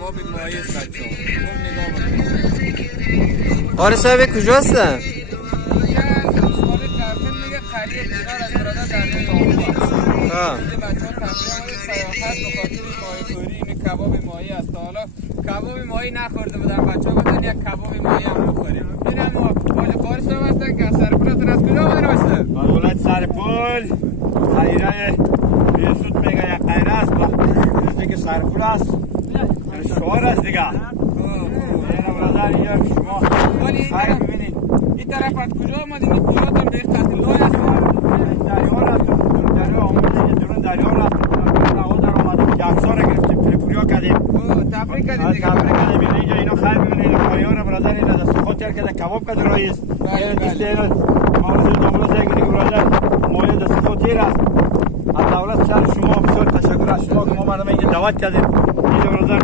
کباب ماهی است بچه‌ها. خوب نگاه بکنید. آره صاحب کجاست؟ اینجا از روزنامه ترفیل میگه قریه دیگر از برادر دریای آهو است. ها اینجا بچه‌ها تفریح آمده سیاحت به خاطر ماهیخوری. این کباب ماهی است. تا حالا کباب ماهی نخورده بودن بچه‌ها، گفتن یک کباب ماهی هم بخوریم. اینم حاج قاری صاحب هستن که از سرپولتون از کجا آمده هستن؟ از ولایت سرپول خیره بیسود میگه یک خیره است نزدیک سرپول است شعار است دیگه. این برادر اینجا شما خیلی ببینید این طرف از کجا آمدیم؟ این پولات هم به این قطع لای است. دریا رفت دریا آمده درون دریا رفت نوا در آمده جکسا را گرفتیم تلفوریا کردیم تفریح کردیم دیگه. تفریح کردیم اینجا اینا خیلی ببینید پایان برادر این دست خود تر کرده کباب کرده رئیس دیسته اینا مورد داملا سیگری برادر مایه دست خود تیر است از دولت شهر شما بسیار تشکر از شما که ما مردم اینجا دعوت کردیم اینجا برادر